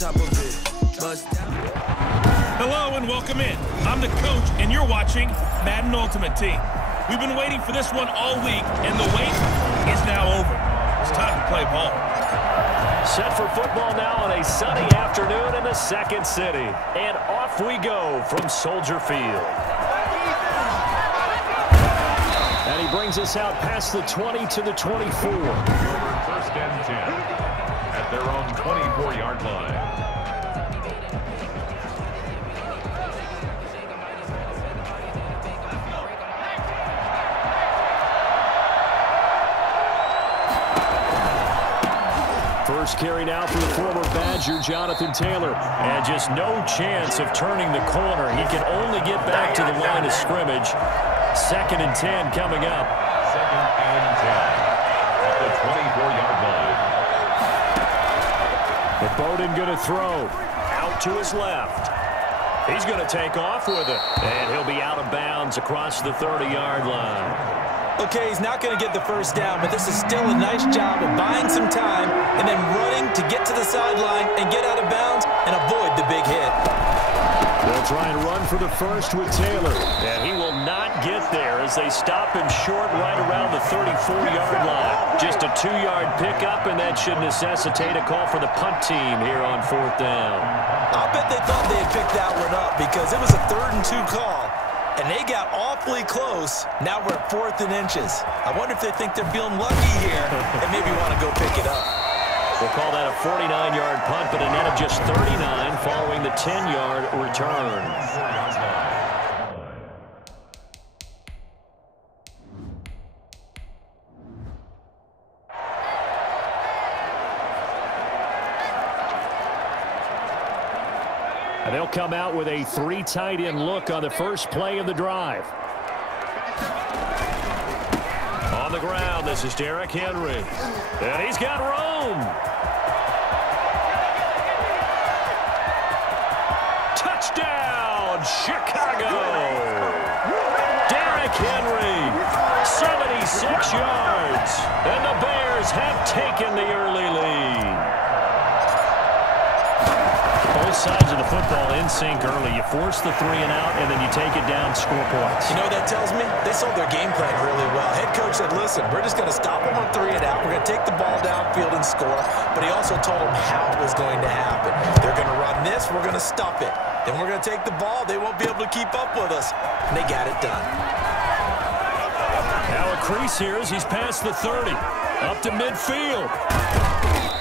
top of it. Bust down. Hello and welcome in. I'm the coach, and you're watching Madden Ultimate Team. We've been waiting for this one all week, and the wait is now over. It's time to play ball. Set for football now on a sunny afternoon in the second city. And off we go from Soldier Field. And he brings us out past the 20 to the 24. First and 10 at their own 24-yard line. First carry now for the former Badger, Jonathan Taylor. And just no chance of turning the corner. He can only get back to the line of scrimmage. Second and 10 coming up. Second and 10 at the 24-yard line. But Bowden going to throw. Out to his left. He's going to take off with it. And he'll be out of bounds across the 30-yard line. Okay, he's not going to get the first down, but this is still a nice job of buying some time and then running to get to the sideline and get out of bounds and avoid the big hit. They'll try and run for the first with Taylor. And he will not get there as they stop him short right around the 34-yard line. Just a 2-yard pickup, and that should necessitate a call for the punt team here on fourth down. I'll bet they thought they had picked that one up because it was a 3rd and 2 call. And they got awfully close. Now we're at 4th and inches. I wonder if they think they're feeling lucky here and maybe want to go pick it up. We'll call that a 49-yard punt, but a net of just 39 following the 10-yard return. And they'll come out with a 3 tight end look on the first play of the drive. On the ground, this is Derrick Henry. And he's got room. Touchdown, Chicago. Derrick Henry, 76 yards. And the Bears have taken the early lead. Both sides of the football in sync early. You force the 3 and out, and then you take it down, score points. You know what that tells me? They sold their game plan really well. Head coach said, listen, we're just going to stop them on 3 and out. We're going to take the ball downfield and score. But he also told them how it was going to happen. They're going to run this. We're going to stop it. Then we're going to take the ball. They won't be able to keep up with us. And they got it done. Now a crease here as he's past the 30. Up to midfield.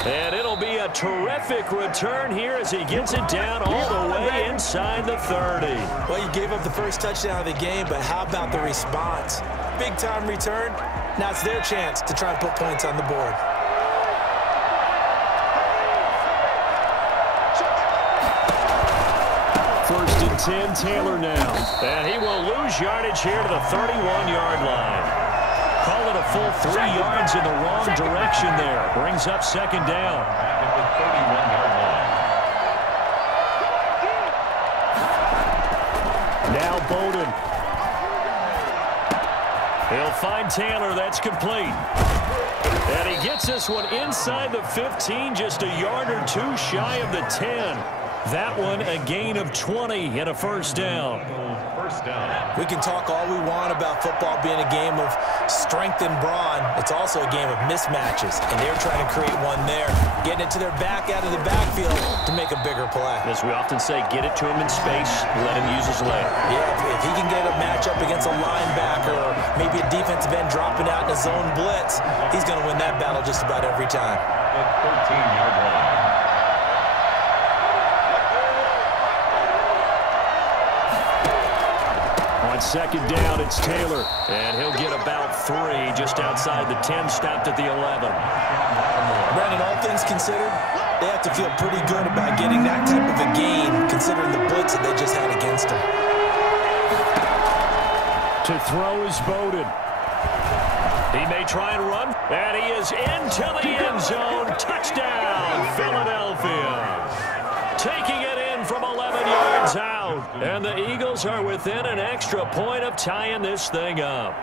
And it'll be a terrific return here as he gets it down all the way inside the 30. Well, you gave up the first touchdown of the game, but how about the response? Big-time return. Now it's their chance to try and put points on the board. First and 10, Taylor now. And he will lose yardage here to the 31-yard line. Call it a full 3 yards in the wrong direction there. Brings up second down. Back at the 31-yard line. Now Bowden. He'll find Taylor. That's complete. And he gets this one inside the 15, just a yard or 2 shy of the 10. That one a gain of 20 and a first down. We can talk all we want about football being a game of strength and brawn. It's also a game of mismatches, and they're trying to create one there, getting it to their back out of the backfield to make a bigger play. As we often say, get it to him in space, let him use his leg. Yeah, if he can get a matchup against a linebacker or maybe a defensive end dropping out in a zone blitz, he's going to win that battle just about every time. The 13-yard line. On second down, it's Taylor. And he'll get about 3 just outside the 10, stopped at the 11. Brandon, all things considered, they have to feel pretty good about getting that type of a gain considering the blitz that they just had against them. To throw is Bowden. He may try and run, and he is into the end zone. Touchdown, Philadelphia. Taking it in from 11 yards out. And the Eagles are within an extra point of tying this thing up.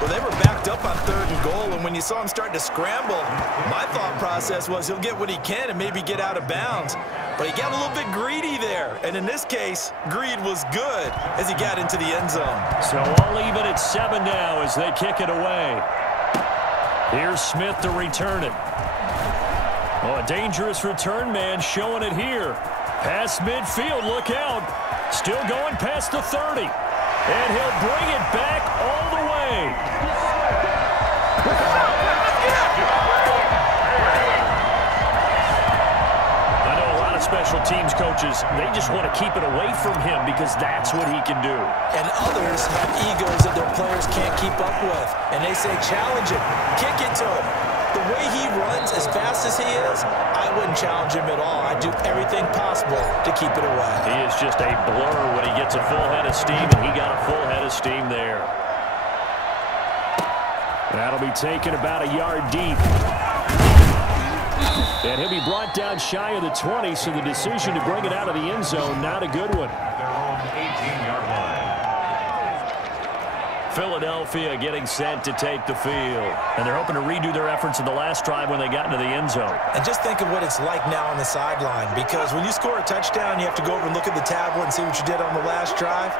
Well, they were backed up on 3rd and goal, and when you saw him start to scramble, my thought process was he'll get what he can and maybe get out of bounds. But he got a little bit greedy there, and in this case, greed was good as he got into the end zone. So all even at 7 now as they kick it away. Here's Smith to return it. Oh, a dangerous return man showing it here. Past midfield, look out. Still going past the 30. And he'll bring it back all the way. I know a lot of special teams coaches, they just want to keep it away from him because that's what he can do. And others have egos that their players can't keep up with. And they say, challenge him, kick it to him. The way he runs as fast as he is, I wouldn't challenge him at all. I'd do everything possible to keep it away. He is just a blur when he gets a full head of steam, and he got a full head of steam there. That'll be taken about a yard deep. And he'll be brought down shy of the 20, so the decision to bring it out of the end zone, not a good one. Their own 18-yard line. Philadelphia getting set to take the field. And they're hoping to redo their efforts in the last drive when they got into the end zone. And just think of what it's like now on the sideline, because when you score a touchdown, you have to go over and look at the tablet and see what you did on the last drive.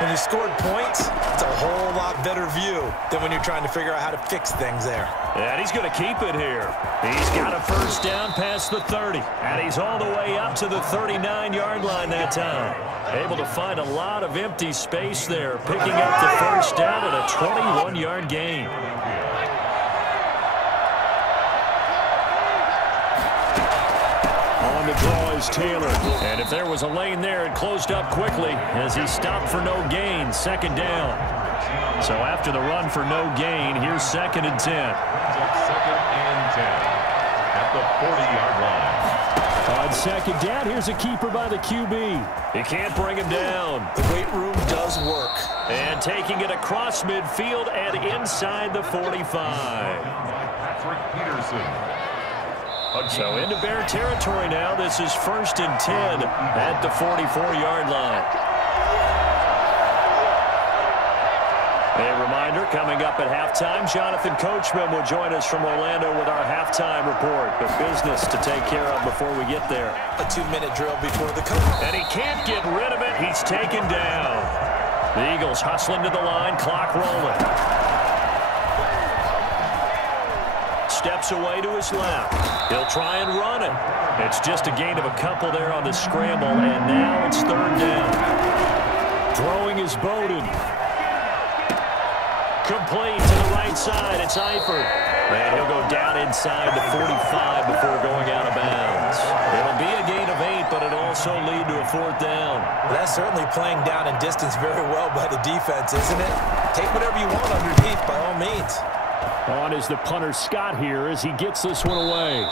When you scored points, it's a whole lot better view than when you're trying to figure out how to fix things there. And he's going to keep it here. He's got a first down past the 30. And he's all the way up to the 39-yard line that time. Able to find a lot of empty space there, picking up the first down at a 21-yard gain. On the draw is Taylor. And if there was a lane there, it closed up quickly as he stopped for no gain, 2nd down. So after the run for no gain, here's 2nd and 10. 2nd and 10 at the 40-yard line. On 2nd down, here's a keeper by the QB. He can't bring him down. The weight room does work. And taking it across midfield and inside the 45. Patrick Peterson. So into Bear territory now. This is 1st and 10 at the 44-yard line. A reminder, coming up at halftime, Jonathan Coachman will join us from Orlando with our halftime report. But business to take care of before we get there. A 2-minute drill before the coach. And he can't get rid of it. He's taken down. The Eagles hustling to the line, clock rolling. Steps away to his left. He'll try and run it. It's just a gain of a couple there on the scramble, and now it's 3rd down. Throwing is Bowden. Complete to the right side. It's Eifert. And he'll go down inside the 45 before going out of bounds. It'll be a gain of 8, but it'll also lead to a 4th down. Well, that's certainly playing down in distance very well by the defense, isn't it? Take whatever you want underneath by all means. On is the punter Scott here as he gets this one away.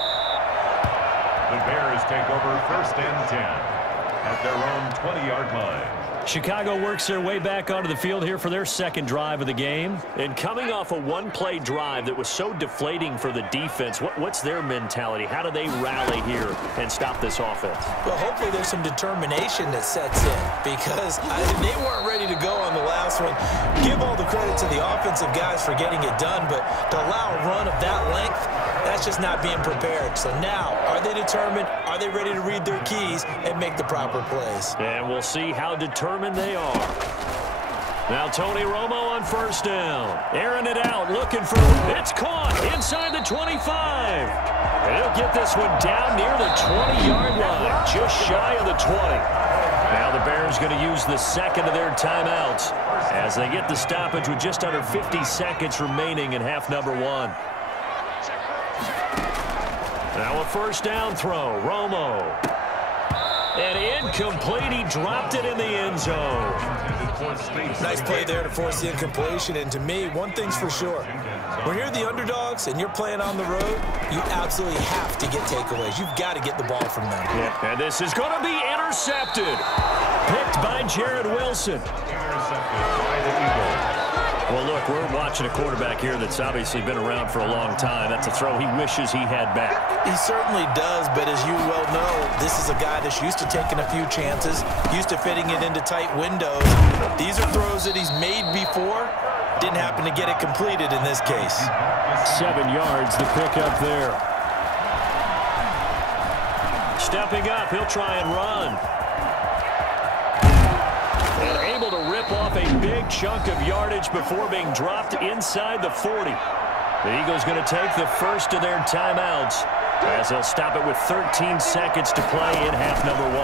The Bears take over 1st and 10 at their own 20-yard line. Chicago works their way back onto the field here for their 2nd drive of the game. And coming off a one-play drive that was so deflating for the defense, what's their mentality? How do they rally here and stop this offense? Well, hopefully there's some determination that sets in, because they weren't ready to go on the last one. Give all the credit to the offensive guys for getting it done, but to allow a run of that length, that's just not being prepared. So now, are they determined? Are they ready to read their keys and make the proper plays? And we'll see how determined they are. Now Tony Romo on 1st down. Airing it out, looking for it's caught inside the 25. And he'll get this one down near the 20-yard line, just shy of the 20. Now the Bears going to use the 2nd of their timeouts as they get the stoppage with just under 50 seconds remaining in half number 1. Now a 1st down throw, Romo. And incomplete, he dropped it in the end zone. Nice play there to force the incompletion, and to me, one thing's for sure. When you're the underdogs and you're playing on the road, you absolutely have to get takeaways. You've got to get the ball from them. Yep. And this is going to be intercepted. Picked by Jared Wilson. Intercepted by the Eagles. Well, look, we're watching a quarterback here that's obviously been around for a long time. That's a throw he wishes he had back. He certainly does, but as you well know, this is a guy that's used to taking a few chances, used to fitting it into tight windows. These are throws that he's made before. Didn't happen to get it completed in this case. 7 yards, the pickup there. Stepping up, he'll try and run. And able to rip off a big chunk of yardage before being dropped inside the 40. The Eagles going to take the first of their timeouts as they'll stop it with 13 seconds to play in half number 1.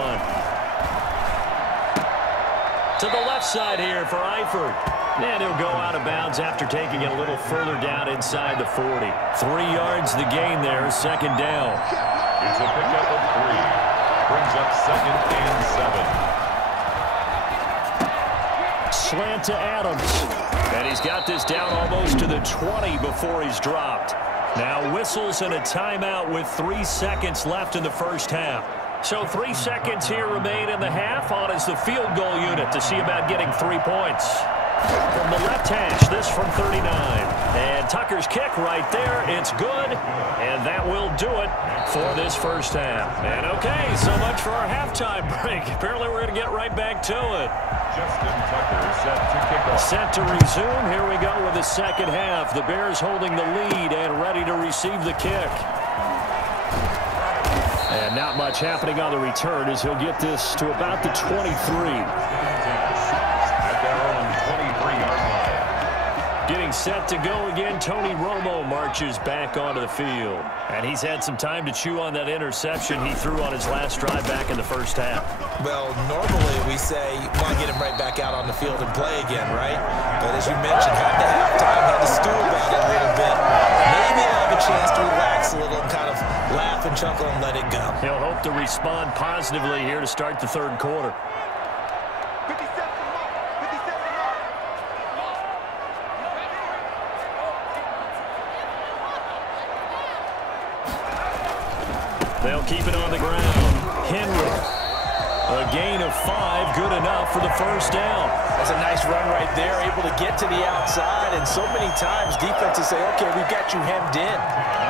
To the left side here for Eifert. And he'll go out of bounds after taking it a little further down inside the 40. 3 yards the gain there, second down. It's a pickup of 3. Brings up 2nd and 7. Slant to Adams. And he's got this down almost to the 20 before he's dropped. Now whistles and a timeout with 3 seconds left in the first half. So 3 seconds here remain in the half. On is the field goal unit to see about getting 3 points. From the left hash, this from 39. And Tucker's kick right there. It's good. And that will do it for this first half. And okay, so much for our halftime break. Apparently we're going to get right back to it. Justin Tucker set to kick off. Set to resume. Here we go with the second half. The Bears holding the lead and ready to receive the kick. And not much happening on the return as he'll get this to about the 23. Getting set to go again, Tony Romo marches back onto the field. And he's had some time to chew on that interception he threw on his last drive back in the first half. Well, normally we say, want to get him right back out on the field and play again, right? But as you mentioned, had the halftime, had to stew about it a little bit. Maybe he'll have a chance to relax a little and kind of laugh and chuckle and let it go. He'll hope to respond positively here to start the third quarter. They'll keep it on the ground. Henry. A gain of 5, good enough for the first down. That's a nice run right there, able to get to the outside. And so many times defenses say, okay, we've got you hemmed in.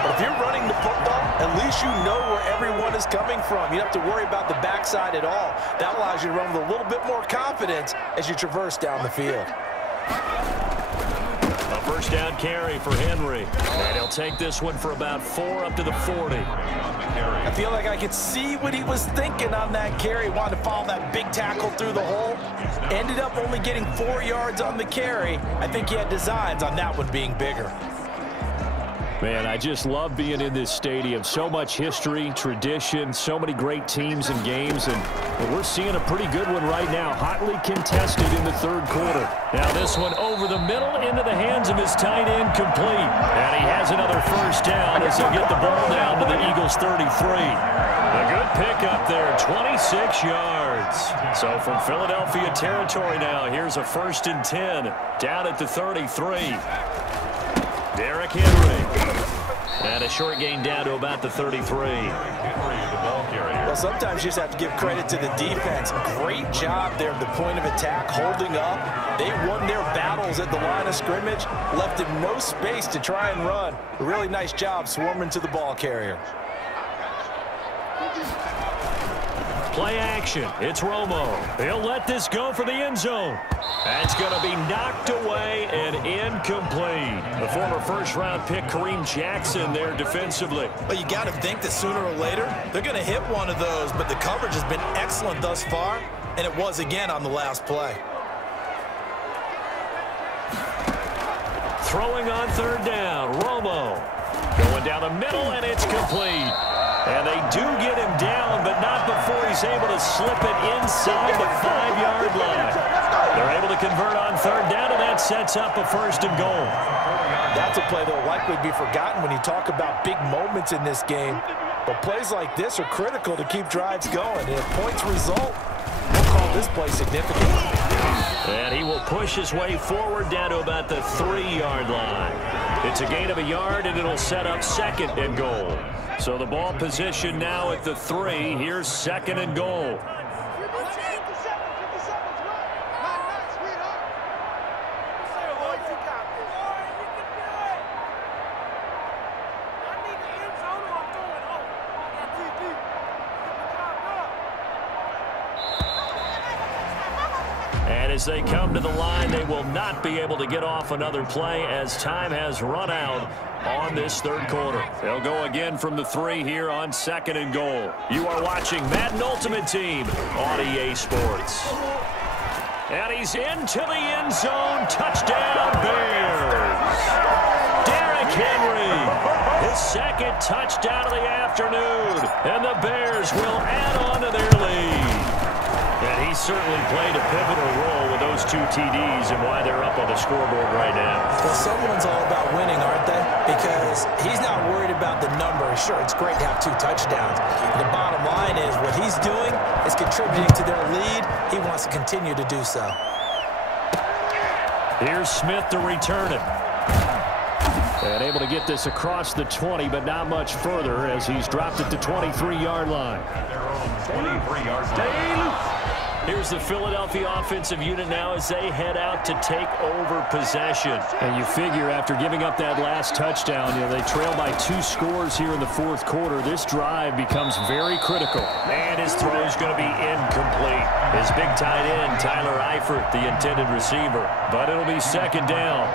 But if you're running the football, at least you know where everyone is coming from. You don't have to worry about the backside at all. That allows you to run with a little bit more confidence as you traverse down the field. A first down carry for Henry. And he'll take this one for about 4 up to the 40. I feel like I could see what he was thinking on that carry. Wanted to follow that big tackle through the hole. Ended up only getting 4 yards on the carry. I think he had designs on that one being bigger. Man, I just love being in this stadium. So much history, tradition, so many great teams and games, and we're seeing a pretty good one right now. Hotly contested in the third quarter. Now this one over the middle into the hands of his tight end, complete. And he has another first down as he'll get the ball down to the Eagles' 33. A good pickup there, 26 yards. So from Philadelphia territory now, here's a 1st and 10 down at the 33. Derrick Henry. And a short gain down to about the 33. Well, sometimes you just have to give credit to the defense. Great job there at the point of attack, holding up. They won their battles at the line of scrimmage, left him no space to try and run. A really nice job swarming to the ball carrier. Play action. It's Romo. He'll let this go for the end zone. That's going to be knocked away and incomplete. The former first-round pick, Kareem Jackson, there defensively. Well, you got to think that sooner or later, they're going to hit one of those, but the coverage has been excellent thus far, and it was again on the last play. Throwing on third down, Romo. Going down the middle, and it's complete. And they do get him down, but not before he's able to slip it inside the 5-yard line. They're able to convert on third down, and that sets up a 1st and goal. That's a play that will likely be forgotten when you talk about big moments in this game. But plays like this are critical to keep drives going. And if points result, we'll call this play significant. And he will push his way forward down to about the 3-yard line. It's a gain of a yard, and it'll set up 2nd and goal. So the ball position now at the 3. Here's 2nd and goal. And as they come to the line, they will not be able to get off another play as time has run out on this third quarter. They'll go again from the 3 here on 2nd and goal. You are watching Madden Ultimate Team on EA Sports. And he's into the end zone. Touchdown, Bears. Derrick Henry, his second touchdown of the afternoon. And the Bears will add on to their lead. And he certainly played a pivotal role with those 2 TDs and why they're up on the scoreboard right now. Well, someone's all about winning, aren't they? Because he's not worried about the number. Sure, it's great to have 2 touchdowns. The bottom line is what he's doing is contributing to their lead. He wants to continue to do so. Here's Smith to return it. And able to get this across the 20, but not much further as he's dropped it to 23-yard line. Their own 23-yard line. Here's the Philadelphia offensive unit now as they head out to take over possession. And you figure after giving up that last touchdown, they trail by 2 scores here in the 4th quarter. This drive becomes very critical. And his throw is going to be incomplete. His big tight end, Tyler Eifert, the intended receiver. But it'll be 2nd down.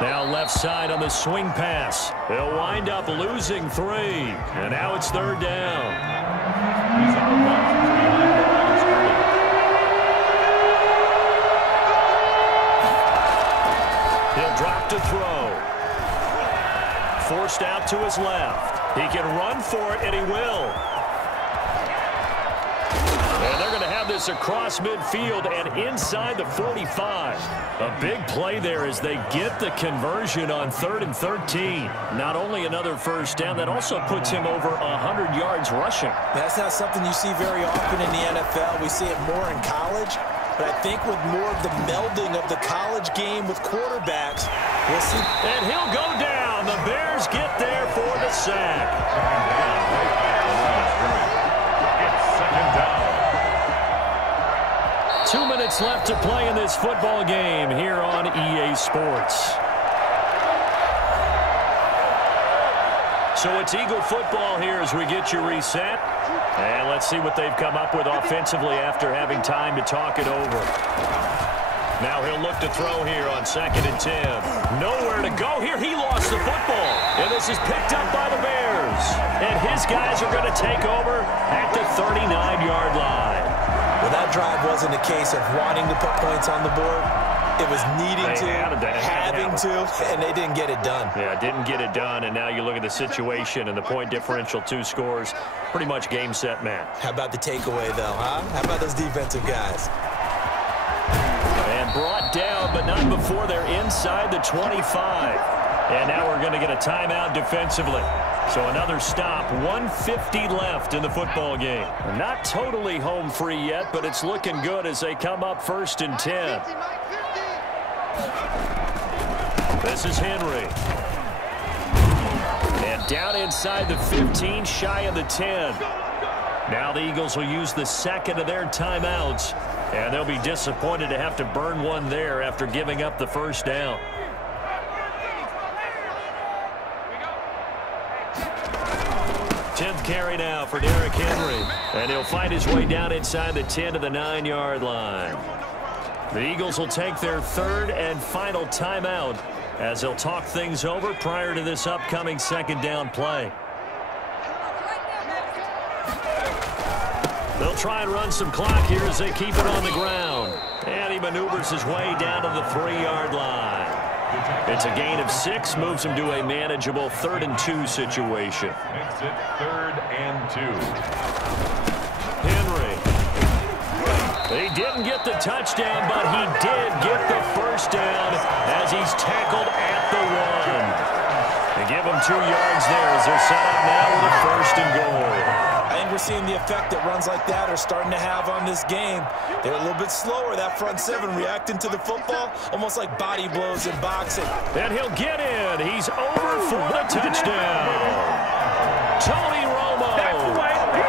Now left side on the swing pass. They'll wind up losing 3. And now it's 3rd down. He's on the behind the line of scrimmage. He'll drop to throw. Forced out to his left. He can run for it, and he will. And they're going to have this across midfield and inside the 45. A big play there as they get the conversion on 3rd and 13. Not only another first down, that also puts him over 100 yards rushing. That's not something you see very often in the NFL. We see it more in college. But I think with more of the melding of the college game with quarterbacks, we'll see. And he'll go down. The Bears get there for the sack. It's 2nd down. 2 minutes left to play in this football game here on EA Sports. So it's Eagle football here as we get you reset. And let's see what they've come up with offensively after having time to talk it over. Now he'll look to throw here on 2nd and 10. Nowhere to go here. He lost the football. And this is picked up by the Bears. And his guys are going to take over at the 39-yard line. Well, that drive wasn't a case of wanting to put points on the board. It was needing to, having to, and they didn't get it done. Yeah, didn't get it done, and now you look at the situation and the point differential, 2 scores, pretty much game, set, match. How about the takeaway, though, huh? How about those defensive guys? And brought down, but not before they're inside the 25. And now we're going to get a timeout defensively. So another stop, 1:50 left in the football game. Not totally home free yet, but it's looking good as they come up 1st and 10. This is Henry. And down inside the 15, shy of the 10. Now the Eagles will use the 2nd of their timeouts, and they'll be disappointed to have to burn one there after giving up the first down. 10th carry now for Derrick Henry. And he'll find his way down inside the 10 to the 9-yard line. The Eagles will take their 3rd and final timeout as they'll talk things over prior to this upcoming 2nd down play. They'll try and run some clock here as they keep it on the ground. And he maneuvers his way down to the 3-yard line. It's a gain of 6, moves him to a manageable 3rd and 2 situation. Makes it 3rd and 2. Henry. He didn't get the touchdown, but he did get the first down as he's tackled at the 1. They give him 2 yards there as they're set up now with a 1st and goal. I think we're seeing the effect that runs like that are starting to have on this game. They're a little bit slower, that front 7, reacting to the football, almost like body blows in boxing. And he'll get in. He's over for the touchdown. Tony Romo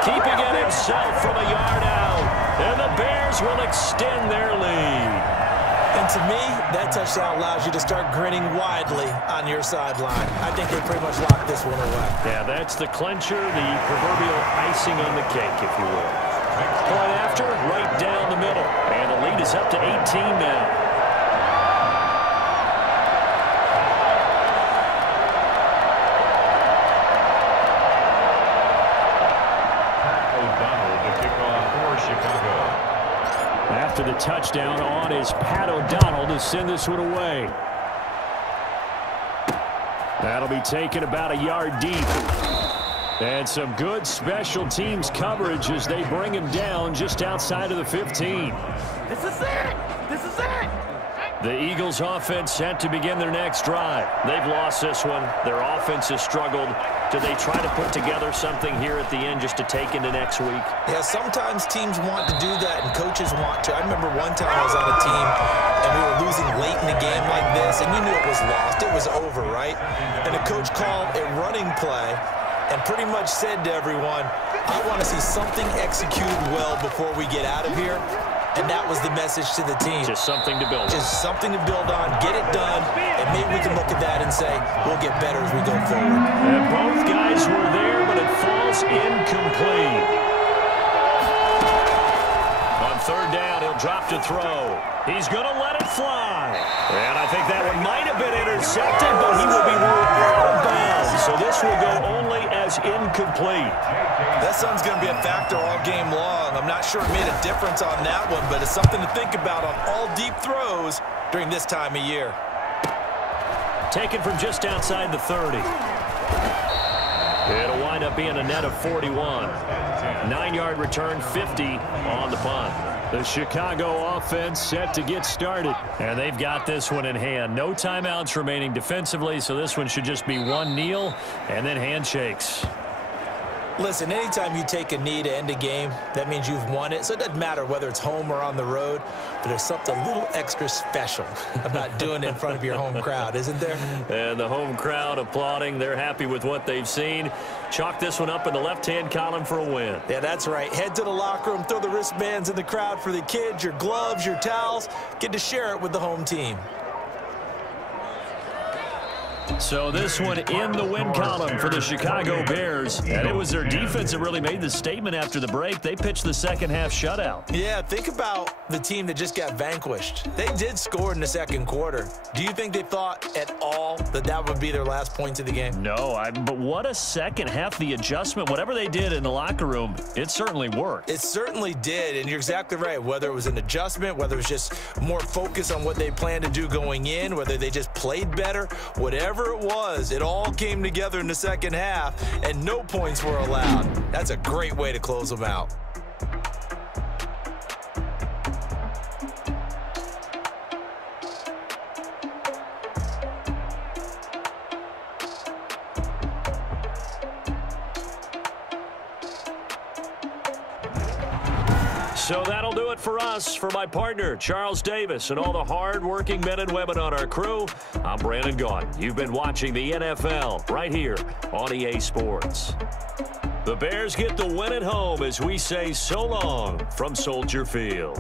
keeping it himself from a yard out. And the Bears will extend their lead. And And to me, that touchdown allows you to start grinning widely on your sideline. I think they pretty much locked this one away. Yeah, that's the clincher, the proverbial icing on the cake, if you will. Point after, right down the middle. And the lead is up to 18 now. After the touchdown on is Pat O'Donnell to send this one away. That'll be taken about a yard deep. And some good special teams coverage as they bring him down just outside of the 15. This is it! This is it! The Eagles offense set to begin their next drive. They've lost this one. Their offense has struggled. Do they try to put together something here at the end just to take into next week? Yeah, sometimes teams want to do that and coaches want to. I remember one time I was on a team and we were losing late in a game like this, and you knew it was lost. It was over, right? And the coach called a running play and pretty much said to everyone, I want to see something executed well before we get out of here. And that was the message to the team. Just something to build on. Just something to build on, get it done, and maybe we can look at that and say, we'll get better as we go forward. And both guys were there, but it falls incomplete. On third down, he'll drop to throw. He's going to let it fly. And I think that one might have been intercepted, but he will be ruled out of bounds. So this will go only as incomplete. That sun's going to be a factor all game long. I'm not sure it made a difference on that one, but it's something to think about on all deep throws during this time of year. Taken from just outside the 30. It'll wind up being a net of 41. 9-yard return, 50 on the punt. The Chicago offense set to get started. And they've got this one in hand. No timeouts remaining defensively, so this one should just be one kneel and then handshakes. Listen, anytime you take a knee to end a game, that means you've won it. So it doesn't matter whether it's home or on the road, but there's something a little extra special about doing it in front of your home crowd, isn't there? And the home crowd applauding. They're happy with what they've seen. Chalk this one up in the left-hand column for a win. Yeah, that's right. Head to the locker room, throw the wristbands in the crowd for the kids, your gloves, your towels. Get to share it with the home team. So this one in the win column for the Chicago Bears. And it was their defense that really made the statement after the break. They pitched the second half shutout. Yeah, think about the team that just got vanquished. They did score in the second quarter. Do you think they thought at all that that would be their last points of the game? No, but what a second half. The adjustment, whatever they did in the locker room, it certainly worked. It certainly did, and you're exactly right. Whether it was an adjustment, whether it was just more focus on what they planned to do going in, whether they just played better, whatever it was, it all came together in the second half, and no points were allowed. That's a great way to close them out. So that'll do it for us. For my partner, Charles Davis, and all the hard-working men and women on our crew, I'm Brandon Gaudin. You've been watching the NFL right here on EA Sports. The Bears get the win at home as we say so long from Soldier Field.